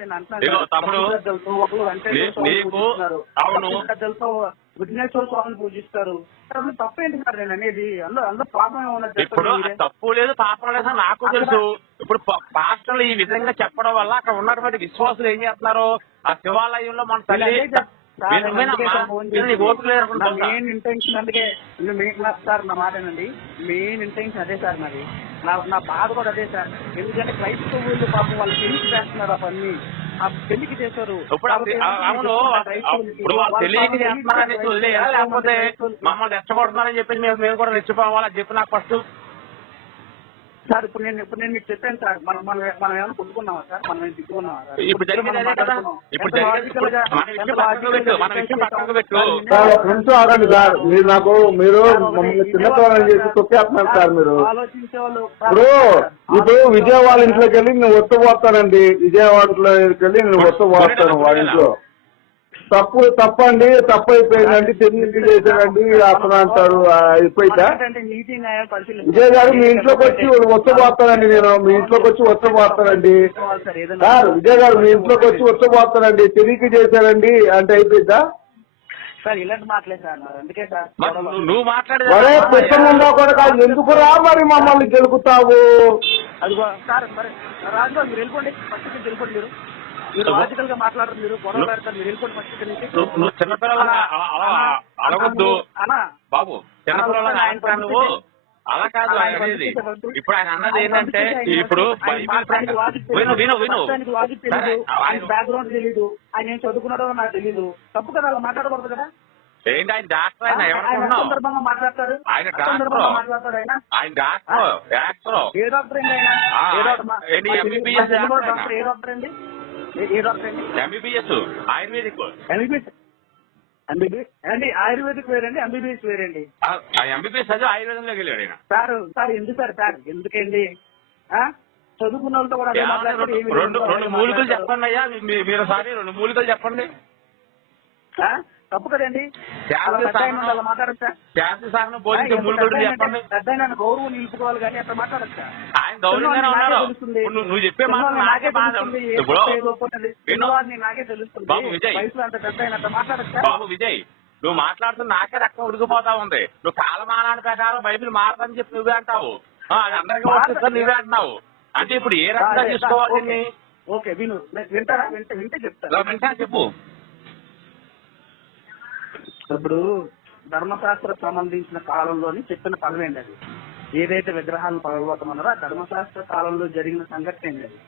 నేను అంటున్నాను తమ్ముడు ఒకరు పెద్దలతో విఘ్నేశ్వర స్వామిని పూజిస్తారు. అసలు తప్పేంటి సార్ నేను అనేది? అందులో పాపం ఏమన్నా? ఇప్పుడు తప్పు లేదు పాపం లేదు నాకు తెలుసు. ఇప్పుడు పాస్టర్లు ఈ విధంగా చెప్పడం వల్ల అక్కడ ఉన్నటువంటి విశ్వాసులు ఏం చేస్తున్నారు, ఆ శివాలయంలో మన తల్లి మెయిన్ ఇంటెన్షన్ అందుకే సార్ నా మాటేనండి. మెయిన్ ఇంటెన్షన్ అదే సార్ నాది. నా బాధ కూడా అదే సార్. ఎందుకంటే క్రైస్తవులు పాపం వాళ్ళు తెలిసి చేస్తున్నారు ఆ పని, ఆ పెళ్లికి చేశారు. లేకపోతే మమ్మల్ని రెచ్చగొడుతున్నారని చెప్పి మేము కూడా రెచ్చిపోవాలి అని చెప్పి నాకు ఫస్ట్. సార్ ఇప్పుడు నేను మీకు చెప్పాను సార్, మనం ఏమైనా కొట్టుకున్నామా సార్? మనం ఏమైనా తిట్టుకున్నామా సార్? ఇప్పుడు ఆగండి సార్. మీరు మమ్మల్ని చిన్నతనం చేసి తొక్కేస్తున్నారు సార్. మీరు ఇప్పుడు విజయవాడ ఇంట్లోకి వెళ్ళి నేను వస్తపోతానండి. విజయవాడలోకి వెళ్ళి నేను వస్తపోతాను వాళ్ళ ఇంట్లో. తప్పండి, తప్పు అయిపోయిందండి, తెలియదు చేశారండి అతను అంటారు. అయిపోయితే విజయ్ గారు మీ ఇంట్లోకి వచ్చి వస్తపోతానండి. నేను మీ ఇంట్లోకి వచ్చి వస్తపోతానండి సార్. విజయ్ గారు మీ ఇంట్లోకి వచ్చి వస్తపోతానండి, తెలియక చేశారండి అంటే అయిపోయిద్దా సార్? ఇలాంటి మాటలే సార్. అందుకే సార్ నువ్వు మాట్లాడే పుస్తకంలో కూడా కాదు, ఎందుకురా మరి మమ్మల్ని గెలుపుతావు? అదిగో సార్, మరి రాజు మీరు వెళ్ళిపోండి, ఫస్ట్ వెళ్ళిపోండి. మీరు లాజికల్ గా మాట్లాడరు, మీరు గొడవ పెడతారు, మీరు వెళ్ళిపోండి ఫస్ట్ నుంచి. నువ్వు చిన్నపిల్లల అడగొద్దు బాబు, చిన్నపిల్లల నువ్వు అలా కాదు అనేది. ఇప్పుడు ఆయన అన్నది ఏంటంటే ఇప్పుడు బ్యాక్గ్రౌండ్ తెలీదు, ఆయన ఏం చదువుకున్నాడో నాకు తెలీదు. తప్పు కదా, అలా మాట్లాడకూడదు కదా. ఏంటి ఆయన డాక్టర్? ఆయన సందర్భంగా మాట్లాడతాడు, ఆయన డాక్టర్. ఆయన డాక్టర్ ఏ డాక్టర్ అండి? ఆయన ఏ డాక్టర్ అండి? MBBS ayurvedic. అండి ఆయుర్వేదిక్ వేరండి, ఎంబీబీఎస్ వేరండి. ఎంబీబీఎస్ అది ఆయుర్వేదంలోకి వెళ్ళాడు ఆయన. సార్ ఎందుకు సార్ ఎందుకండి? చదువుకున్న వాళ్ళతో కూడా రెండు మూలికలు చెప్పండి అయ్యా మీరు. సారీ, 2 మూలికలు చెప్పండి. తప్పు కదండి, మాట్లాడచ్చా? పెద్ద గౌరవం నిలుపుకోవాలి కానీ అట్లా మాట్లాడచ్చా? ఆయన గౌరవంగానే ఉన్నాడు. నువ్వు చెప్పే మాట నాకే నాకే తెలుస్తుంది. బాబు విజయ్, అంత పెద్ద అట్లా మాట్లాడచ్చా? బాబు విజయ్, నువ్వు మాట్లాడుతున్న నాకే రక్తం ఉడికిపోతా ఉంది. నువ్వు కాలమానాన్ని ప్రకారం బైబిల్ మారదని చెప్పి నువ్వే అంటావు, అందరికీ వర్తిస్తుంది నువ్వే అంటున్నావు. అంటే ఇప్పుడు ఏ రకంగా తీసుకోవాలి? ఓకే విను, వింటారా? వింటే చెప్తాను. వింటా చెప్పు. ఇప్పుడు ధర్మశాస్త్రం సంబంధించిన కాలంలోని చెప్పిన పదవేండి అది. ఏదైతే విగ్రహాలను పగలగొట్టమన్నారో ఆ ధర్మశాస్త్ర కాలంలో జరిగిన సంఘటన ఏంటి అది.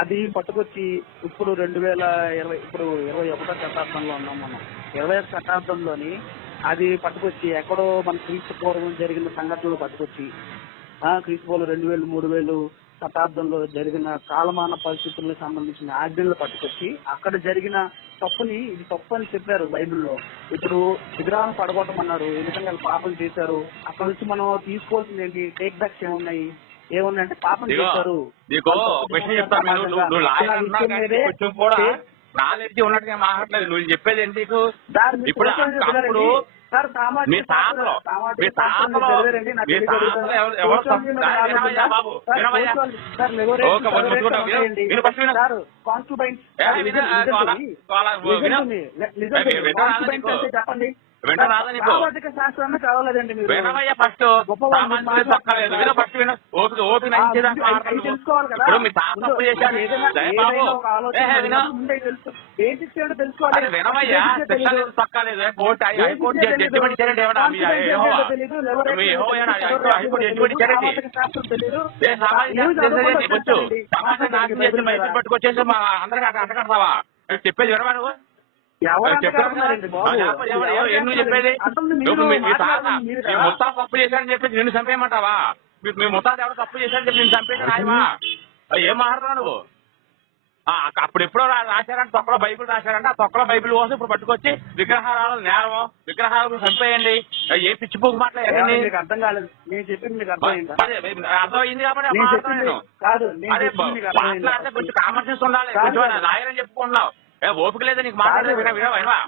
అది పట్టుకొచ్చి ఇప్పుడు 2020 ఇప్పుడు 21వ శతాబ్దంలో ఉన్నాం మనం. 21వ శతాబ్దంలోని అది పట్టుకొచ్చి ఎక్కడో మన క్రీస్తు పూర్వం జరిగిన సంఘటనలు పట్టుకొచ్చి క్రీస్తు పూర్వం 2000 3000 శతాబ్దంలో జరిగిన కాలమాన పరిస్థితులకు సంబంధించిన ఆజ్ఞలు పట్టుకొచ్చి అక్కడ జరిగిన తప్పుని ఇది తప్పు అని చెప్పారు బైబిల్లో. ఇప్పుడు విగ్రహాలను పడగొట్టమన్నారు, ఎందుకంటే వాళ్ళు పాపం చేశారు. అక్కడ నుంచి మనం తీసుకోవాల్సింది ఏంటి? టేక్ బ్యాక్స్ ఏమున్నాయంటే పాపం చేశారు. నాలెడ్జ్ ఉన్నట్టుగా మాట్లాడలేదు. నువ్వు చెప్పేది ఏంటి? ఇప్పుడు మీ తాతలో చెప్పండి. శాస్త్రాన్ని చదవలేదండి మీరు. వినవయ్యా ఫస్ట్. తెలుసుకోవాలి కదా. ఇప్పుడు మీ తాత తప్పు చేశాడు. వినవయ్యా, తక్కలేదు. హైకోర్టు జడ్జిమెంట్ ఇచ్చారండి. మైసూరు పట్టుకొచ్చేసి మా అందరికి అంటగడతావా? చెప్పేది వినవా నువ్వు? చెప్పేది ముత్తా తప్పు చేశారని చెప్పి నిన్ను చంపేయమంటావా? మీ ముత్తాత ఎవరు తప్పు చేశారని చెప్పి నేను చంపేసాను ఆయమా? ఏం మాట్లాడుతున్నావు నువ్వు? అప్పుడు ఎప్పుడో రాశారంటే తొక్కలో బైబిల్ రాశారంటే ఆ తొక్కలో బైబిల్ కోసం ఇప్పుడు పట్టుకొచ్చి విగ్రహాలు నేరం, విగ్రహాలు చంపేయండి. ఏ పిచ్చి పూకు మాట్లాడండి. అర్థం కాలేదు నేను చెప్పింది. మీకు అర్థమైంది కాబట్టి మాట్లాడితే కొంచెం కామన్ సెన్స్ ఉండాలి. కొంచెం లాయర్ చెప్పుకున్నావు. ఓపిక లేదా నీకు మాట్లాడలేదు. వినవా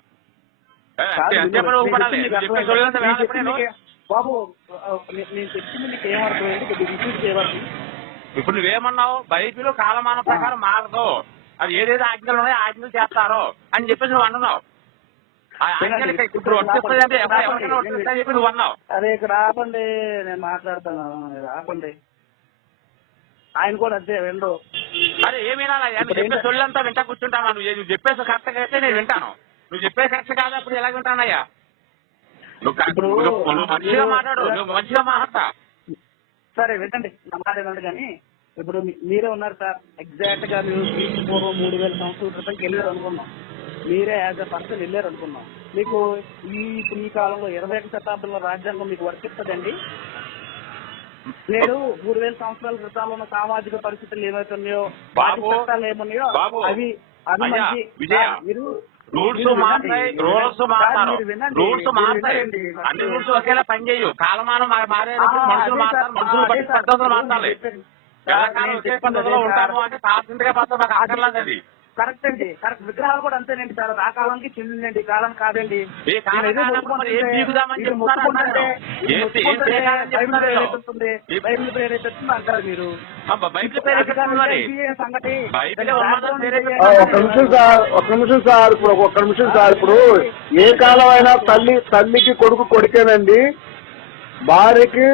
బాబు? నేను చెప్పింది నీకు ఏమర్థమైంది? ఇప్పుడు నువ్వేమన్నావు? బైబిల్ కాలమాన ప్రకారం మారదు. అది ఏదేదో ఆజ్ఞలు ఉన్నాయో ఆజ్ఞలు చేస్తారో అని చెప్పేసి నువ్వు అన్నావు. ఆ ఆజ్ఞలు ఇప్పుడు వర్తిస్తుంది అంటే ఎవరికైనా వర్తిస్తుందని చెప్పి నువ్వు అన్నావు. అదే ఇక్కడ ఆపండి, నేను మాట్లాడతాను, ఆపండి. ఆయన కూడా అంతే వినరు. అరే ఏమైనా నువ్వు చెప్పే సొల్లంతా వింటా కూర్చుంటాను. నువ్వు చెప్పేసి కరెక్ట్ అయితే నేను వింటాను. నువ్వు చెప్పేసి కరెక్ట్ కాదు అప్పుడు ఎలా వింటానయ్యా? నువ్వు మంచిగా మాట్లాడు, నువ్వు మంచిగా మాట్లాడతా. సరే వినండి, నా మాట వినండి. కానీ ఇప్పుడు మీరే ఉన్నారు సార్, ఎగ్జాక్ట్ గా మీరు పూర్వం 3000 సంవత్సరాల క్రితంకి వెళ్ళారు అనుకున్నాం. మీరే యాజ్ అ పర్సన్ వెళ్ళారు అనుకున్నాం. మీకు ఈ కాలంలో 21వ శతాబ్దంలో రాజ్యాంగం మీకు వర్తిస్తుందండి? నేను 3000 సంవత్సరాల క్రితంలో ఉన్న సామాజిక పరిస్థితులు ఏమవుతున్నాయో, చట్టాలు ఏమున్నాయో అవి మంచి మీరు రూల్స్ మారుతాయి, రూల్స్ మారుతారు, రూల్స్ మారుతాయి. అన్ని రూల్స్ ఒకేలా పనిచేయు. కాలమానం మారేటప్పుడు మనుషులు మారుతారు, మనుషులు బట్టి పద్ధతులు మారుతాయి. ఎలాకాలం ఒకే పద్ధతిలో ఉంటాము అంటే తాసిందిగా పద్ధతి నాకు ఆకర్లేదండి. కరెక్ట్ అండి, కరెక్ట్. విగ్రహాలు కూడా అంతేనండి సార్, ఆ కాలానికి చెందిందండి, కాలం కాదండి. బైబిల్ ప్రేరేపిస్తుంది అంటారు మీరు. సంగతి ఒక నిమిషం సార్ ఇప్పుడు ఏ కాలం అయినా తల్లికి కొడుకేనండి, భార్యకి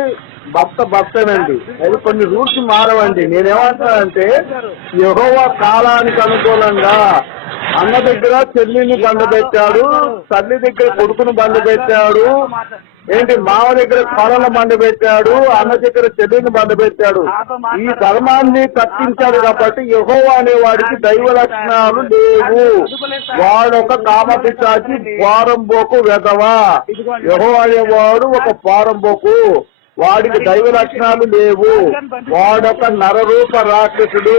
భర్తేనండి. అది కొన్ని రూల్స్ మారవండి. నేనేమంటానంటే యెహోవా కాలానికి అనుకూలంగా అన్న దగ్గర చెల్లిని బంధపెట్టాడు, తల్లి దగ్గర కొడుకును బంధపెట్టాడు, మావ దగ్గర కొడల బంధపెట్టాడు, అన్న దగ్గర చెల్లిని బంధపెట్టాడు. ఈ ధర్మాన్ని తప్పించాడు కాబట్టి యెహోవా అనే వాడికి దైవ లక్షణాలు లేవు. వాడొక కామపిశాచి, పోరంబోకు వెధవా. యెహోవా అనేవాడు ఒక పోరంబోకు, వాడికి దైవ లక్షణాలు లేవు. వాడొక నరరూప రాక్షసుడు,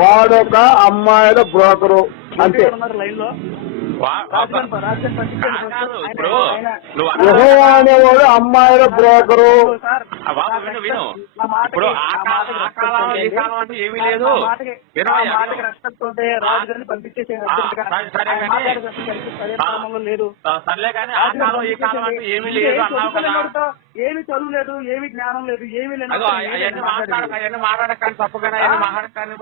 వాడొక అమ్మాయిల బ్రోకరు అంతే. యెహోవా అనేవాడు అమ్మాయిల బ్రోకరు. ఇప్పుడు ఆ కాలం ఈ కాలం అంటే ఏమీ లేదు. సర్లే కానీ ఆ కాలం ఈ కాలం అంటే ఏమీ లేదు అన్నావు కదా. ఏమి చదువు లేదు, ఏమి జ్ఞానం లేదు, ఏమి లేదు. అవన్నీ మాట్లాడకాని తప్పగానే అవన్నీ మాట్లాడకాని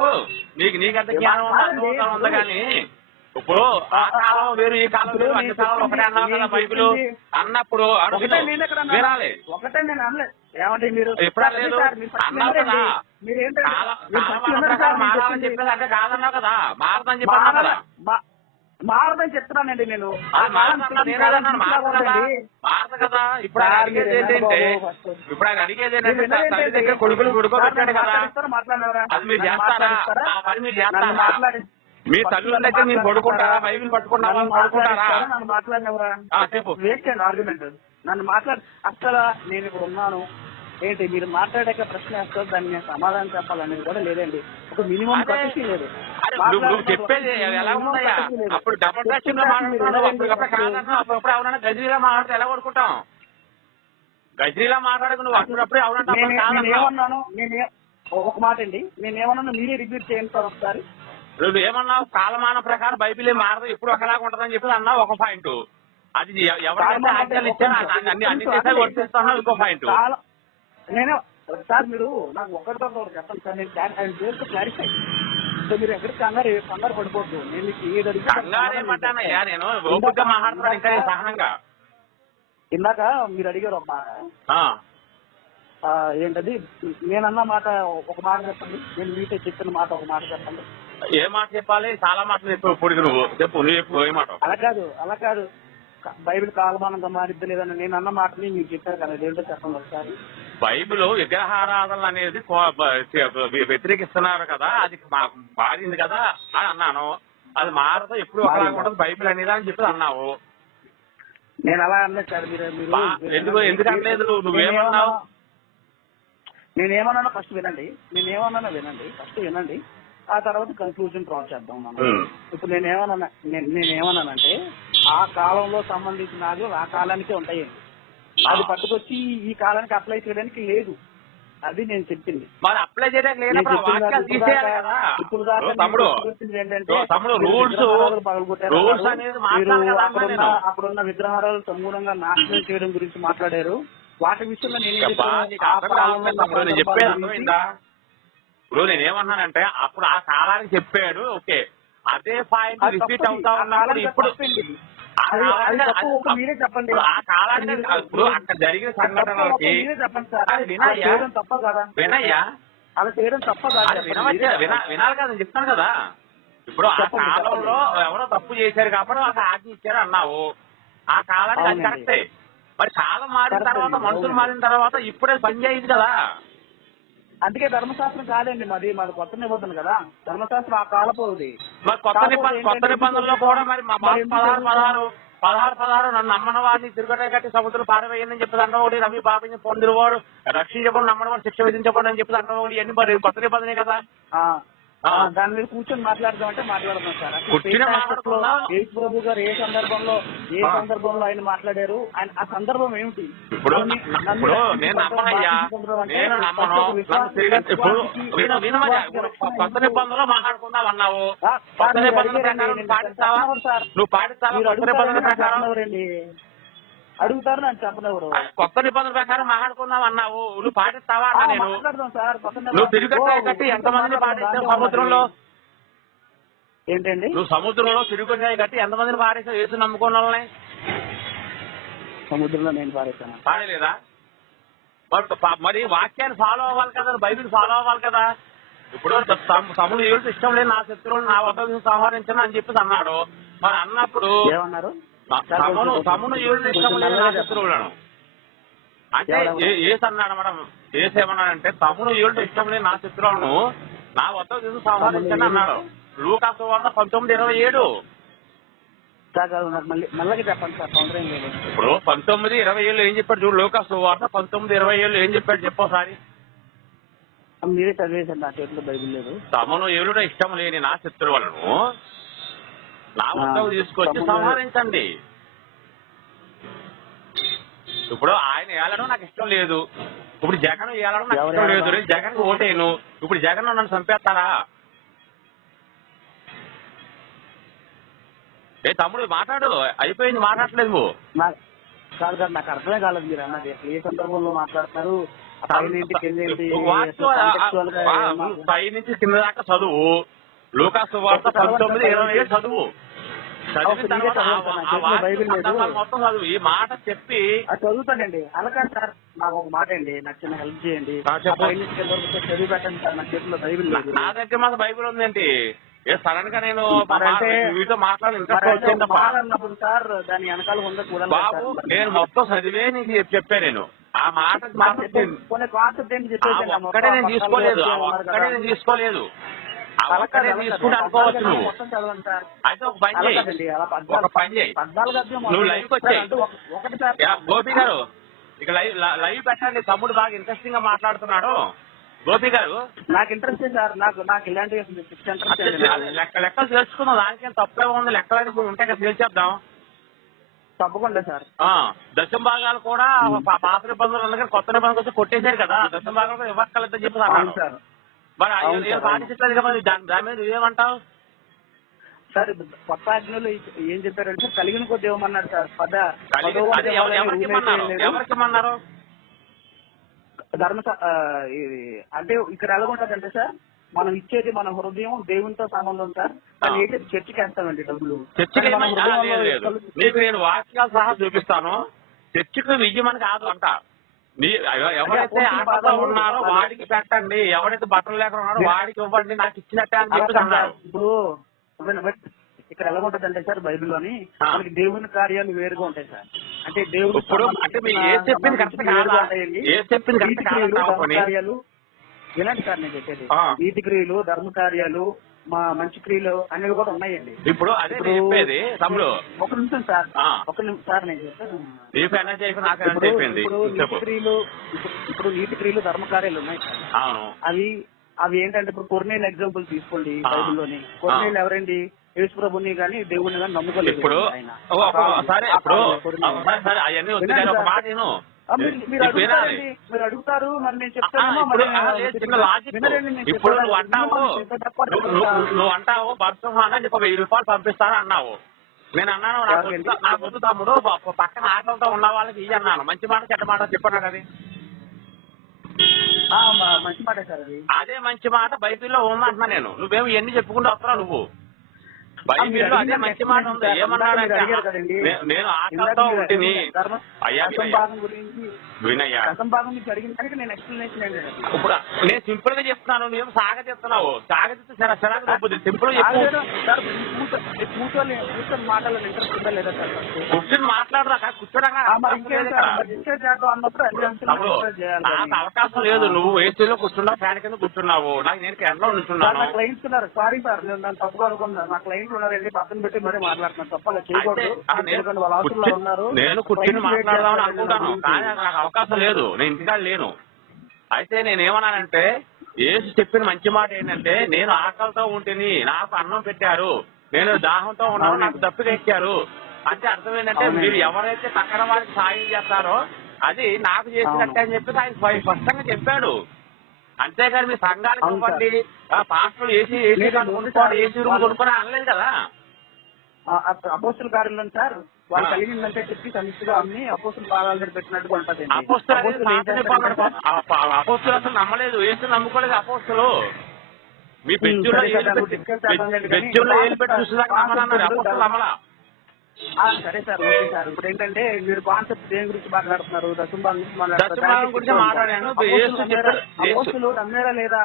నీకంత జ్ఞానం ఉంది. కానీ ఇప్పుడు ఆ కాలం వేరు ఈ కాలం వేరు, అన్ని కాలం ఒకటే అన్నావు కదా బైబిల్ అన్నప్పుడు వినాలి. ఒకటే నేను అనలేదు. ఏమంటే మీరు ఎప్పుడా లేదు అన్నావు కదా. మారాలని చెప్పేది అంటే కాదన్నావు కదా, మారదని చెప్పాను కదా. మారదని చెప్తున్నానండి నేను. మారదు కదా. ఇప్పుడు ఆయన అడిగేది ఏంటంటే తల్లి దగ్గర కొడుకులు కొడుకోబెట్టాడు కదా, అది మీరు చేస్తారా? ఆ పని మీరు చేస్తారా? మీ తల్లి దగ్గర మీరు పడుకుంటారా? బైబిల్ పట్టుకుంటారా? పడుకుంటారా? నన్ను మాట్లాడినవరా? చెప్పు. వేస్ట్ అండి ఆర్గ్యుమెంట్. నన్ను అసలు నేను ఇప్పుడు ఉన్నాను ఏంటి, మీరు మాట్లాడాక ప్రశ్న వేస్తారు, దాన్ని నేను సమాధానం చెప్పాలనేది కూడా లేదండి. ఒక మినిమం కట్టేసి లేదు. నువ్వు చెప్పేది ఎలా ఉన్నాయా? అప్పుడు డబల్ డ్రెస్సింగ్ లో మాట్లాడుతున్నావు, అప్పుడు అవునా గజరీలా మాట్లాడితే ఎలా కొడుకుంటాం? గజరీలా మాట్లాడకు నువ్వు అప్పుడప్పుడే అవునంటే నేనేమన్నాను? ఒక మాట అండి, నేనేమన్నా మీరే రిపీట్ చేయండి సార్ ఒకసారి. నువ్వు ఏమన్నావు? కాలమాన ప్రకారం బైబిల్ మారదు, ఎప్పుడు ఒకలాగా ఉంటదని చెప్పి అన్నావు ఒక పాయింట్. అది ఎవరైతే ఆజ్ఞలు ఇచ్చారో అన్ని చేసే వర్తిస్తున్నావు ఇంకో పాయింట్. నేను సార్ మీరు నాకు ఒకరితో చెప్పండి సార్, నేను క్లారిఫై. సో మీరు ఎక్కడికి కంగారు పడిపోద్దు. నేను మీకు ఏది కంగారేమంటానయ్యా, నేను ఓపికగా మాట్లాడతాను ఇంకా సహనంగా. ఇందాక మీరు అడిగారు ఒక మాట, ఏంటది నేనన్న మాట ఒక మాట చెప్పండి, నేను మీతో చెప్పిన మాట ఒక మాట చెప్పండి. ఏ మాట చెప్పాలి? చాలా మాటలు చెప్పు. ఇప్పుడు నువ్వు చెప్పు, నువ్వు చెప్పు ఏ మాట. అలా కాదు బైబిల్ కాలమానంగా మారిద్ది లేదని నేను అన్న మాటని మీరు చెప్పారు కదా, ఏంటో చెప్పండి ఒకసారి. బైబిల్ విగ్రహారాధన అనేది వ్యతిరేకిస్తున్నారు కదా, అది మారింది కదా అని అన్నాను. అది మారదు, ఎప్పుడు ఒకలాగా ఉంటుంది బైబిల్ అనేది అని చెప్పి అన్నావు. నేను అలా అనలేదు సార్. మీరు ఎందుకంటలేదు? నువ్వేమన్నావు? నేనేమన్నా ఫస్ట్ వినండి. ఫస్ట్ వినండి, ఆ తర్వాత కన్క్లూజన్ డ్రా చేద్దాం మనం. ఇప్పుడు నేనేమన్నానంటే ఆ కాలంలో సంబంధించిన ఆజ్ఞలు ఆ కాలానికే ఉంటాయండి. అది పట్టుకొచ్చి ఈ కాలానికి అప్లై చేయడానికి లేదు, అది నేను చెప్పింది. మరి అప్లై చేయడానికి అక్కడున్న విగ్రహాలు సమూలంగా నాశనం చేయడం గురించి మాట్లాడారు. వాటి విషయంలో చెప్పేది ఇప్పుడు నేనేమన్నానంటే అప్పుడు ఆ కాలానికి చెప్పాడు, ఓకే. అదే పాయింట్ రిపీట్ అవుతా ఉన్నప్పుడు ఇప్పుడు మీరే చెప్పండి. ఆ కాలానికి ఇప్పుడు అక్కడ జరిగిన సంఘటనలకి మీరే చెప్పండి సార్. అది వినయ్యా తప్ప కదా వినయ్యా అలా చేయడం తప్ప అది వినాలి కదా నేను చెప్తాను కదా. ఇప్పుడు ఆ కాలంలో ఎవరో తప్పు చేశారు కాబట్టి వాళ్ళకి ఆజ్ఞ ఇచ్చారు అన్నావు. ఆ కాలానికి అది కరెక్టే. మరి కాలం మారిన తర్వాత మనుషులు మారిన తర్వాత ఇప్పుడే పని చేయింది కదా. అందుకే ధర్మశాస్త్రం కాదండి మాది కొత్త నిబంధన కదా. ధర్మశాస్త్రం ఆ కాలపోది. మరి కొత్త నిబంధనలో కూడా మరి 16 నన్ను నమ్మని వాడిని తిరుగుటే కట్టి సముద్రం పారవేయని చెప్పి అంటవాడు, రవి పాపని పొందినవాడు రక్షించకుండా నమ్మని శిక్ష విధించకుండా అని చెప్పి అంటవాడు. ఇవన్నీ మరి కొత్త నిబంధనే కదా. దాని మీద కూర్చొని మాట్లాడదామంటే మాట్లాడదాం సార్. యేసు ప్రభు గారు ఏ సందర్భంలో ఆయన మాట్లాడారు, ఆ సందర్భం ఏమిటి? ఇప్పుడు నేను నమ్మనయ్యా, నేను నమ్మను. కొత్త నిబంధనలో మాట్లాడుకుందాం అన్నావు. కొత్త నిబంధన ప్రకారం పాటిస్తావా? నువ్వు పాటిస్తావా? కొత్త నిబంధన ప్రకారం అడుగుతారు నన్ను చెప్పనెవరు. కొత్త నిబంధన ప్రకారం మాట్లాడుకుందాం అన్నావు. నువ్వు పాటిస్తావా అన్నా నేను. మాట్లాడదాం సార్. నువ్వు తిరుగుతాయి ఎంతమందిని పాటిస్తావు సముద్రంలో? ఏంటండి? నువ్వు సముద్రంలో తిరుగుతాయి కట్టి ఎంతమందిని పారేసావు యేసు నమ్ముకున్న వాళ్ళని? సముద్రంలో నేను పారేసాను. పాడలేదా? మరి వాక్యాన్ని ఫాలో అవ్వాలి కదా, బైబిల్ ఫాలో అవ్వాలి కదా. ఇప్పుడు తమ్ముడు ఏమిటి ఇష్టం లేదు నా శత్రువులు నా వద్ద సంహరించను అని చెప్పేసి అన్నాడు. మరి అన్నప్పుడు ఏమన్నారు? తమ్ముడు ఏమిటి ఇష్టం లేదు నా శత్రువులను అంటే ఏసు అన్నాడు మేడం. ఏసేమన్నాడంటే తమ్ముడు ఏమిటి ఇష్టం లేదు నా శత్రువులను నా వద్ద సంహరించని అన్నాడు. లూకా సువార్త 19:27. మళ్ళీ చెప్పండి సార్. ఇప్పుడు 19:27 ఏం చెప్పాడు చూడు. లూకా సువార్త 19:27 ఏం చెప్పాడు చెప్పోసారి. మీరే చదివేశారు, నా చేతిలో బైబిల్ లేదు. తమను ఏలుట ఇష్టం లేని నా శత్రువులను నా వద్దకు తీసుకొచ్చి సంహరించండి. ఇప్పుడు ఆయన ఏలడం నాకు ఇష్టం లేదు. ఇప్పుడు జగన్ ఏలడం నాకు ఇష్టం లేదు. జగన్ ఓటేను. ఇప్పుడు జగన్ నన్ను చంపేస్తారా? ఏ తమ్ముడు మాట్లాడు, అయిపోయింది. మాట్లాడలేదు నువ్వు. కాదు కాదు, నాకు అర్థమే కాలేదు మీరు అన్నది. ఏ సందర్భంలో మాట్లాడతారు? పై నుంచి కింద దాకా చదువు. లూకా సువార్త 19:27 చదువు. చదివిన తర్వాత మొత్తం చదువు. ఈ మాట చెప్పి చదువుతానండి. అలాగే సార్, నాకు ఒక మాట అండి, నాకు చిన్న హెల్ప్ చేయండి. చదివి పెట్టండి సార్, నా చేతిలో బైబిల్ లేదు. నా దగ్గర మాకు బైబిల్ ఉందండి. సడన్ గా నేను మీతో మాట్లాడి ఇంట్రెస్ట్ వచ్చిందప్పుడు సార్ దాని వెనకాల ఉందో కూడా బాబు నేను మొత్తం చదివే నీకు చెప్పాను. నేను ఆ మాట ఒక్కడే నేను తీసుకోలేదు. ఒక్కడే తీసుకుంటే అనుకోవచ్చు నువ్వు. అయితే ఒక పని చేయి, నువ్వు లైవ్కి వచ్చాయి. గోపి గారు ఇక లైవ్ పెట్టండి. తమ్ముడు బాగా ఇంట్రెస్టింగ్ గా మాట్లాడుతున్నాడు. గోపి గారు నాకు ఇంట్రెస్ట్ సార్. నాకు ఇలాంటి లెక్కలు తెలుసుకుందాం. దానికేం తప్పే ఉంది. లెక్కలు ఉంటే కదా తెలిసేద్దాం. తప్పకుండా సార్. దశమ భాగాలు కూడా పాత నిబంధనలు అందుకని కొత్త నిబంధనలు వచ్చి కొట్టేశారు కదా. దశమ భాగాలు కూడా ఇవ్వక్కర్లేదని చెప్పి అన్నాను సార్. మరి పాటించట్లేదు కదా. దాని మీద నువ్వేమంటావు సార్? కొత్త ఆజ్ఞలు ఏం చెప్పారంటే కలిగిన కొద్ది ఇవ్వమన్నారు సార్. ఎవరికిమన్నారు? అంటే ఇక్కడ ఎలా ఉంటదంటే సార్, మనం ఇచ్చేది మన హృదయం దేవునితో సంబంధం సార్. దాన్ని ఏంటి చర్చికి వేస్తామండి డబ్బులు. చర్చికి మీకు నేను వాక్యాలు సహా చూపిస్తాను. చర్చికి విజయమని కాదు అంట. ఎవరైతే ఆటలో ఉన్నారో వాడికి పెట్టండి, ఎవరైతే బట్టలు లేకుండా ఉన్నారో వాడికి ఇవ్వండి, నాకు ఇచ్చినట్టే అని చెప్పి అన్నారు. ఇప్పుడు ఇక్కడ ఎలా ఉంటదంటే సార్, బైబిల్లోని మనకి దేవుని కార్యాలు వేరుగా ఉంటాయి సార్. అంటే దేవుడు ఇప్పుడు అంటే మీరు ఏ చెప్పింది కరెక్ట్ కార్యాలు ఇలాంటి సార్ నేను చెప్పేది. నీతి క్రియలు, ధర్మ కార్యాలు, మా మంచి క్రియలు అనేవి కూడా ఉన్నాయండి. ఇప్పుడు అదే చెప్పేది తమ్ముడు. ఒక నిమిషం సార్, ఒక నిమిషం సార్ నేను చెప్పాను. ఇప్పుడు నీతి క్రియలు, ధర్మ కార్యాలు ఉన్నాయి సార్. అవి ఏంటంటే ఇప్పుడు కొర్నేలు ఎగ్జాంపుల్ తీసుకోండి. బైబిల్లోని కొర్నేలు ఎవరండి? యేసు ప్రభుని గాని దేవుడిని గాని నమ్ముకోలేదు. ఇప్పుడు మీరు అడుగుతారు, మరి నేను చెప్తాను. ఇప్పుడు నువ్వు అంటావు బర్సమాన 1000 రూపాయలు పంపిస్తాను అన్నావు. నేను అన్నాను నా వద్దు తమ్ముడు, పక్కన ఆటలతో ఉన్న వాళ్ళకి ఇవి అన్నాను. మంచి మాట చెడ్డ మాట చెప్పన్నాడు. అది మంచి మాట సార్. అది అదే మంచి మాట బైబిల్లో ఉందంటున్నా నేను. నువ్వేమో ఎన్ని చెప్పుకుంటూ వస్తున్నావు నువ్వు. బైబిల్లో అదే మంచి మాట ఉంది. ఏమన్నాడంటే నేను ఆకలితో ఉంటుంది. అయ్యా వినయ్యా, నేను ఎక్స్ప్లెనేషన్ ఇప్పుడు నేను సింపుల్ గా చెప్తున్నాను, నువ్వు సాగతిస్తున్నావు. సాగతిస్తే చిరాకు తప్పుద్ది. సింపుల్ గా చెప్పు. కూర్చొని మాటలు ఇంట్రెస్ట్ ఉందా లేదా సార్? కూర్చొని మాట్లాడరా, కూర్చోడా నాకు అవకాశం లేదు. నువ్వు ఏసీలో కూర్చున్నావు, ఫ్యాన్ కింద కూర్చున్నావు, నాకు నేను ఎండలో నుంచున్నాను. నా క్లయింట్స్ ఉన్నారు, సారీ సార్ నేను తప్పుగా అనుకున్నాను. నా క్లయింట్లు ఉన్నారండి, పక్కన పెట్టి మరీ మాట్లాడుతున్నాను. తప్పగా చేయకూడదు. వాళ్ళ అవసరంలో ఉన్నారు. నేను కూర్చొని మాట్లాడదామని అనుకుంటాను, కానీ నాకు అవకాశం లేదు. నేను ఇంటికాడ లేను. అయితే నేనేమన్నానంటే, యేసు చెప్పిన మంచి మాట ఏంటంటే, నేను ఆకలితో ఉంటేని నాకు అన్నం పెట్టారు, నేను దాహంతో ఉన్నాను నాకు దప్పిక ఇచ్చారు అంటే అర్థం ఏంటంటే, మీరు ఎవరైతే పక్కన వారికి సాయం చేస్తారో అది నాకు చేసినట్టే అని చెప్పి ఆయన స్పష్టంగా చెప్పాడు. అంతేగాని మీ సంఘాలకు ఇవ్వండి, పాస్టర్లు ఏసీ కొనుక్కోవాలి, ఏసీ రూమ్ కొనుక్కొని అనలేదు కదా. అపోస్తుల కార్యంలో సార్ వాళ్ళు కలిగిందంటే చెప్పి సమిష్టిగా అన్ని అపోస్తుల పాదాల దగ్గర పెట్టినట్టుగా ఉంటది. అపోస్తులు అసలు నమ్మలేదు, ఏసు నమ్ముకోలేదు అపోస్తులు. మీ బెజ్జుల్లో ఏలు పెట్టి చూసేదాకా నమ్మనన్నారు, అపోస్తులు నమ్మలా. సరే సార్, ఓకే సార్. ఇప్పుడు ఏంటంటే మీరు కాన్సెప్ట్ దేని గురించి మాట్లాడుతున్నారు? దశంభాగం గురించి మాట్లాడుతున్నారు. అపోస్తులు నమ్మేరా లేదా?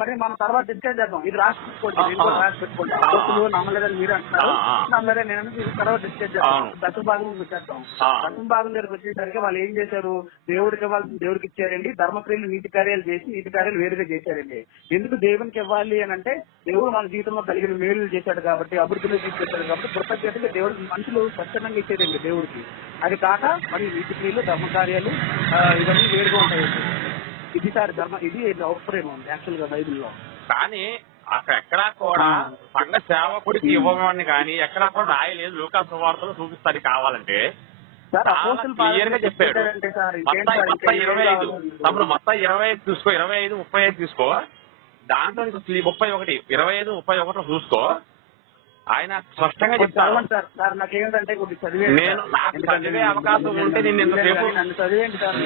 మరి మనం తర్వాత డిస్కస్ చేద్దాం. ఇది రాసి పెట్టుకోండి. అపోస్తులు నమ్మలేదని మీరు అంటున్నారు, నమ్మలే నేను తర్వాత డిస్కస్ చేద్దాం. దశంభాగం వచ్చేద్దాం. దశంభాగం దగ్గరకు వచ్చేసరికి వాళ్ళు ఏం చేశారు? దేవుడికి ఇవ్వాలి, దేవుడికి ఇచ్చారండి. ధర్మక్రియలు నీతి కార్యాలు చేసి నీతి కార్యాలు వేరుగా చేశారండి. ఎందుకు దేవునికి ఇవ్వాలి అని అంటే, దేవుడు మన జీవితంలో కలిగిన మేలు చేశాడు కాబట్టి, అభివృద్ధిలో తీసుకొచ్చాడు కాబట్టి కృతజ్ఞతగా దేవుడికి మనుషులు స్వచ్ఛందంగా ఇచ్చేదండి దేవుడికి. అది కాక మరి నీతి క్రియలు ధర్మకార్యాలు ఇవన్నీ వేరుగా ఉంటాయి. ఇది సార్ ఇది అవసరం ఉంది యాక్చువల్ గా బైబిల్లో. కానీ అక్కడ ఎక్కడా కూడా సంఘ సేవకుడికి ఇవ్వమని కానీ ఎక్కడా కూడా రాయలేదు. లూకా సువార్తలు చూపిస్తాడు కావాలంటే. క్లియర్ గా చెప్పాడు. మొత్తం 25 తమ్ముడు, మొత్తం 25 చూసుకో, 25, 35 తీసుకో. దాంట్లో 31, 25, 31 చూసుకో. ఆయన స్పష్టంగా చెప్తారు. నాకేంటంటే నేను నాకు చదివే అవకాశం ఉంటే నేను ఇంతసేపు,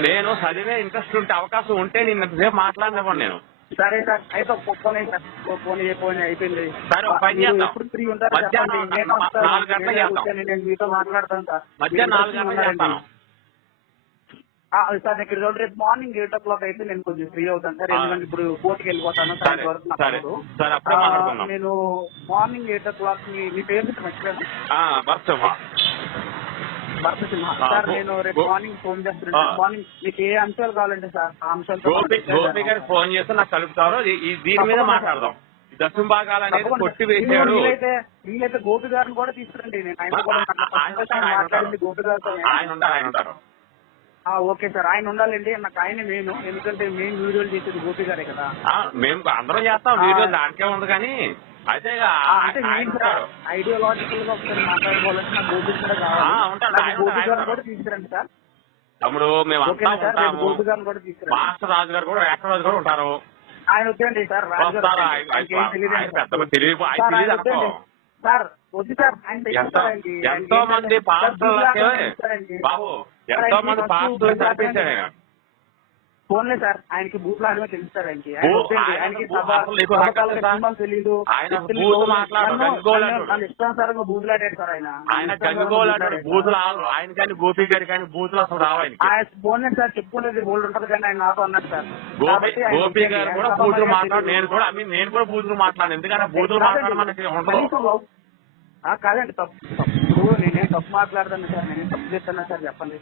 నేను చదివే ఇంట్రెస్ట్ ఉంటే అవకాశం ఉంటే నేను ఇంతసేపు మాట్లాడినప్పుడు నేను. సరే సార్, అయితే అయిపోయింది. సరే, పని చేద్దాం. మధ్యాహ్నం 4 గంటలకు చేస్తాం. నేను మీతో మాట్లాడతాను సార్. మధ్యాహ్నం 4 గంటలకు చేస్తాను సార్. ఇక్కడ రేపు మార్నింగ్ 8 o'clock అయితే నేను కొంచెం ఫ్రీ అవుతాను సార్. ఎందుకంటే ఇప్పుడు కోర్టుకి వెళ్ళిపోతాను. నేను మార్నింగ్ 8 o'clock మీ పేరు మర్చిపోయాను. భర్త సింహ సార్. నేను రేపు మార్నింగ్ ఫోన్ చేస్తాను. మార్నింగ్ మీకు ఏ అంశాలు కావాలంటే సార్ ఆ అంశాలు గోపి గారికి ఫోన్ చేస్తే నాకు కలుపుతారు. దీని మీద మాట్లాడదాం. దశం భాగాలు అనేది కొట్టి వేసాడు. వీలైతే గోపి గారిని కూడా తీసుకురండి. నేను మాట్లాడింది గోపి గారితో. ఆయన ఉంటారు. ఓకే సార్, ఆయన ఉండాలండి. నాకు ఆయన మెయిన్, ఎందుకంటే మెయిన్ వీడియోలు చేసేది గోపి గారే కదా. మేము అందరం చేస్తాం వీడియో, దానికే ఉంది. కానీ అయితే ఐడియాలజికల్ గా ఒకసారి మాట్లాడుకోవాలంటే నాకు గోపి కూడా కావాలి. గోపి గారిని కూడా తీసుకురండి సార్. తమ్ముడు మేము గోపి గారిని కూడా తీసుకురండి. మాస్టర్ రాజు గారు కూడా, యాక్టర్ రాజు కూడా ఉంటారు. ఆయన వద్దండి సార్. తెలియదు సార్ వద్దు సార్. ఎంతో మంది పాస్టర్లకే బాబు, ఎంతో మంది పాస్టర్లు చంపేశాడు. ఫోన్లే సార్, ఆయనకి బూట్లు ఆడమే తెలుస్తారు. ఆయనకి తెలీదు. ఇష్టానుసారంగా బూతులు ఆడాడు సార్ ఆయన. ఆయన కానీ గోపి గారి కానీ బూతులు అసలు రావాలి. ఫోన్లే సార్, చెప్పుకునేది బోల్డ్ ఉంటది కానీ ఆయన నాతో అన్నారు సార్. గోపి గారు కూడా బూతులు మాట్లాడు, నేను కూడా బూతులు మాట్లాడాను. ఎందుకంటే బూతులు మాట్లాడడం మనకి ఉండదు. కాదండి, తప్పు నేనేం తప్పు మాట్లాడతాను సార్, నేనేం తప్పు చేస్తాను సార్ చెప్పండి.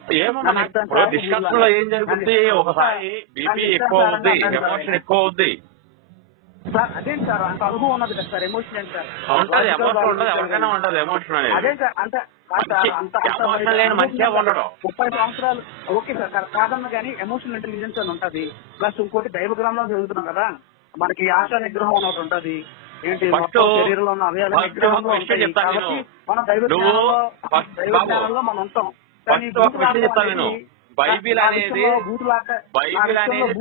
డిస్కషన్ లో ఏం జరుగుతుంది, ఒకసారి బీపీ ఎక్కువ అవుద్ది, ఎమోషన్ ఎక్కువ అవుద్ది సార్. అదేంటి సార్, అంత అనుభవం ఉన్నది కదా సార్. ఎమోషన్ ఏంటి సార్? ఉంటది, ఎమోషన్ ఉంటది, ఎవరికైనా ఉంటది ఎమోషన్ అనేది. అదే సార్, అంత 30 సంవత్సరాలు ఓకే సార్ కాదన్న కానీ ఎమోషనల్ ఇంటెలిజెన్స్ అని ఉంటది. ప్లస్ ఇంకోటి దైవ గ్రంథంలో చదువుతున్నాం కదా, మనకి ఆశా నిగ్రహం ఒకటి ఉంటది. ఏంటి శరీరంలో ఉన్న అవయాలు మనం దైవజ్ఞానంలో మనం ఉంటాం. బైబిల్ అనేది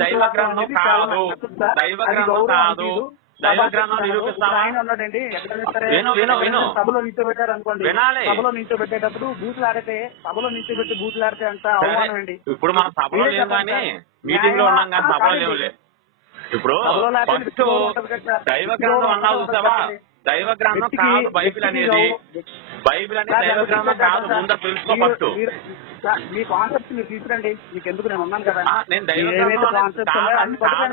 దైవ గ్రంథం కాదు, దైవ గ్రంథం కాదు. దైవ గ్రంథం ఉన్నాడండి. సభలో నిల్చోబెట్టారు అనుకోండి, సభలో నిల్చోబెట్టేటప్పుడు బూతులు ఆడితే, సభలో నిల్చోబెట్టి బూతులు ఆడితే అంత అవమానం అండి. ఇప్పుడు మనం సభలో లేవు కానీ మీటింగ్ లో ఉన్నాం కానీ సభలో లేవులే. ఇప్పుడు ఫస్ట్ దైవ గ్రంథం అన్నావు చూసావా, దైవ గ్రంథం కాదు బైబిల్ అనేది. బైబిల్ అనేది దైవ గ్రంథం కాదు. ముందు తెలుసుకో ఫస్ట్. మీ కాన్సెప్ట్ మీరు తీసుకురండి. మీకు ఎందుకు నేను ఉన్నాను కదా. నేను దైవ గ్రంథం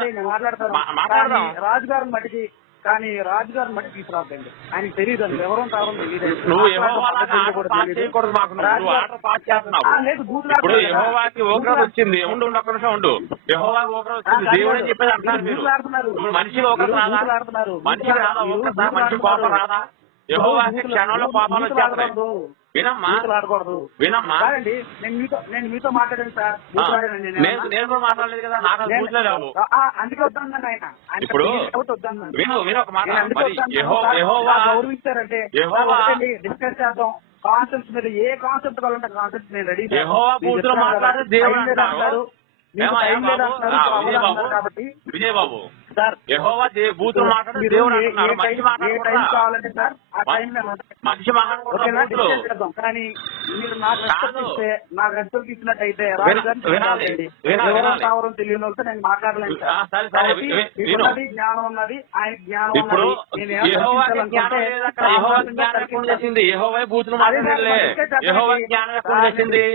నేను మాట్లాడతాను. మాట్లాడదాం. రాజుగారి మట్టికి కానీ రాజుగారి మట్టి తీసుకురాకండి. ఆయనకి తెలియదు అండి ఎవరో కావాలో తెలియదు. నువ్వు ఇప్పుడు యెహోవాకి ఓగ్రత వచ్చింది. ఉండు ఒక్క నిమిషం ఉండు. యెహోవాకి ఓగ్రత వచ్చింది దేవుడు అని చెప్పేది అంటున్నారు మీరు. మనిషి ఓగ్రత రాదా? మనిషి రాదా ఓగ్రత? మనిషి కోపం రాదా? యెహోవాకి క్షణంలో కోపాలు వచ్చేస్తాయి. వినమ్మా వినమ్మా. నేను మీతో మాట్లాడాను సార్. నేను కూడా మాట్లాడలేదు కదా. నాకు బూతులే లేవు. అందుకే వద్దాను ఆయన. ఇప్పుడు విను ఒక మాట. మరి యెహోవా గౌరవించారంటే డిస్కస్ చేద్దాం. కాన్సెప్ట్స్ మీద ఏ కాన్సెప్ట్ కావాలంటే కాన్సెప్ట్ నేను రెడీ. యెహోవా బూతులు మాట్లాడే దేవుడు అంటారు. విజయ్ బాబు యెహోవా బూతులు మాట్లాడే దేవుడు అంటున్నారు. మనిషి కావాలంటే సార్ మనిషి మాట్లాడుకుంటున్నారు. కానీ మీరు నాకు రెస్పెక్ట్ ఇచ్చినట్టయితే కావడం తెలియని వాళ్ళతో నేను మాట్లాడలేను సార్. జ్ఞానం ఉన్నది ఆయన జ్ఞానం ఇప్పుడు ఉన్నది. యెహోవా బూతులు మాట్లాడలే. యెహోవా జ్ఞానం ఎక్కువ చేసింది.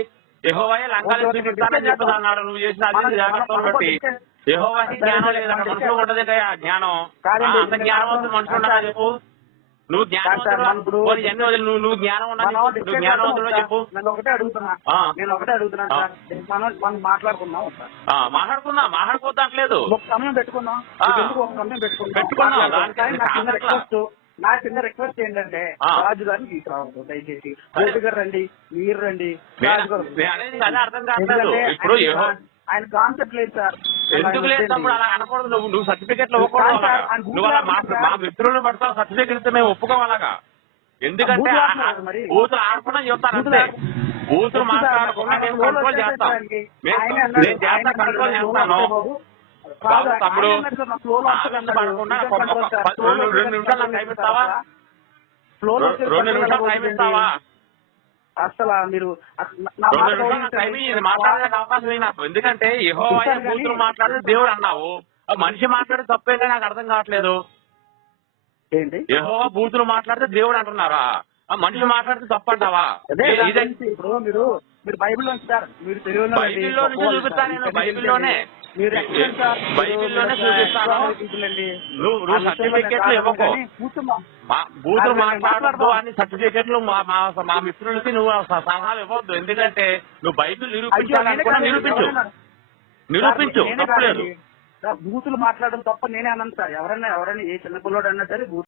యెహోవాయే లంకాలు చూపిస్తానని చెప్తున్నాడు. నువ్వు చేసిన అన్ని జాగ్రత్తలు బట్టి యెహోవాకి జ్ఞానం లేదంటే మనుషులు ఉండదు కదా. జ్ఞానం అంత జ్ఞానవంతులు మనుషులు ఉండదా చెప్పు. నువ్వు జ్ఞానవంతుడు నువ్వు జ్ఞానం ఉన్నది. నువ్వు జ్ఞానవంతుడు చెప్పు. నేను ఒకటే అడుగుతున్నా సార్. మనం మాట్లాడుకుందాం. మాట్లాడుకోవద్దు ఒక సమయం పెట్టుకుందాం. నా చిన్న రిక్వెస్ట్ ఏంటంటే రాజు గారిని తీసుకురావద్దు దయచేసి. రాజు గారు రండి, మీరు రండి. అర్థం కాదు. ఇప్పుడు ఆయన కాన్సెప్ట్ లేదు సార్. ఎందుకు లేదు తమ్ముడు అలా అనకూడదు. నువ్వు సర్టిఫికెట్లు ఇవ్వకూడదు. నువ్వు అలా మా మిత్రులను పడతావు సర్టిఫికెట్ ఇస్తే మేము ఒప్పుకోవాలగా. ఎందుకంటే బూతులు ఆడకుండా చెప్తాను. బూతులు మాట్లాడకుండా నేను కంట్రోల్ చేస్తాను. నేను జాగ్రత్త కంట్రోల్ చేస్తాను. తమ్ముడు 2 నిమిషాలు టైం ఇస్తావా? 2 నిమిషాలు టైం ఇస్తావా? అసలు మీరు మాట్లాడడానికి అవకాశం లేదు నాకు. ఎందుకంటే యెహోవా బూతులు మాట్లాడే దేవుడు అన్నావు. మనిషి మాట్లాడే తప్పేంటే నాకు అర్థం కావట్లేదు. ఏంటి యెహోవా బూతులు మాట్లాడితే దేవుడు అంటున్నారా? మనిషి మాట్లాడితే తప్పంటావా? ఇప్పుడు మీరు బైబిల్లో సార్ మీరు బైబిల్లో నుంచి చూపిస్తాను. నేను బైబిల్లోనే చూపిస్తాను. నువ్వు సర్టిఫికెట్లు ఇవ్వకు. బూతులు మాట్లాడద్దు అని సర్టిఫికెట్లు మా మిత్రులకి నువ్వు సలహాలు ఇవ్వద్దు. ఎందుకంటే నువ్వు బైబిల్ నిరూపించాలనుకున్నా నిరూపించు తప్పలేదు. బూతులు మాట్లాడడం తప్ప నేనే అన్నాను సార్. ఎవరైనా ఏ చిన్న పిల్లోడు అన్నా సరే